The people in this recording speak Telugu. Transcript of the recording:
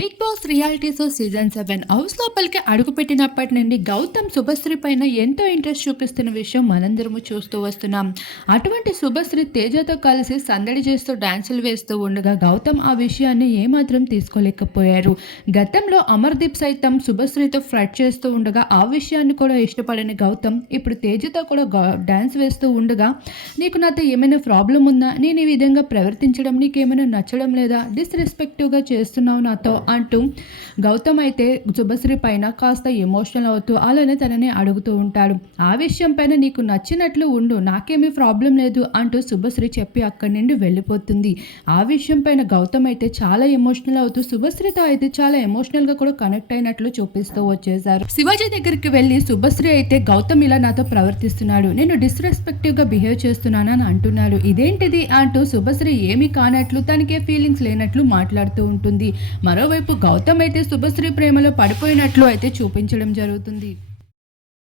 Big Boss reality show season 7 house లోపలికి అడుగుపెట్టినప్పటి నుండి గౌతమ్ శుభశ్రీ పైన ఎంతో ఇంట్రెస్ట్ చూపిస్తున్న విషయం మనందరము చూస్తూ వస్తున్నాం. అటువంటి శుభశ్రీ తేజతో కలిసి సందడి చేస్తూ డాన్సులు వేస్తూ ఉండగా గౌతమ్ ఆ విషయాన్ని ఏమాత్రం తీసుకోలేకపోయారు. గతంలో అమర్దీప్ సైతం శుభశ్రీతో ఫ్లర్ట్ చేస్తూ ఉండగా ఆ విషయాన్ని కూడా ఇష్టపడని గౌతమ్ ఇప్పుడు తేజతో కూడా డాన్స్ వేస్తూ ఉండగా, నీకు నాతో ఏమైనా ప్రాబ్లం ఉందా, నేను ఈ విధంగా ప్రవర్తించడం నీకేమైనా నచ్చడం లేదా, డిస్రెస్పెక్టివ్గా చేస్తున్నావు నాతో అంటూ గౌతమ్ అయితే శుభశ్రీ పైన కాస్త ఎమోషనల్ అవుతూ అలానే తనని అడుగుతూ ఉంటాడు. ఆ విషయం పైన నీకు నచ్చినట్లు ఉండు, నాకేమీ ప్రాబ్లం లేదు అంటూ శుభశ్రీ చెప్పి అక్కడి నుండి వెళ్ళిపోతుంది. ఆ విషయం పైన గౌతమ్ అయితే చాలా ఎమోషనల్ అవుతూ శుభశ్రీతో అయితే చాలా ఎమోషనల్గా కూడా కనెక్ట్ అయినట్లు చూపిస్తూ వచ్చేసారు. శివాజీ దగ్గరికి వెళ్ళి శుభశ్రీ అయితే గౌతమ్ ఇలా నాతో ప్రవర్తిస్తున్నాడు, నేను డిస్రెస్పెక్టివ్గా బిహేవ్ చేస్తున్నానని అంటున్నాడు, ఇదేంటిది అంటూ శుభశ్రీ ఏమీ కానట్లు తనకే ఫీలింగ్స్ లేనట్లు మాట్లాడుతూ ఉంటుంది. మరోవైపు గౌతమ్ అయితే శుభశ్రీ ప్రేమలో పడిపోయినట్లు అయితే చూపించడం జరుగుతుంది.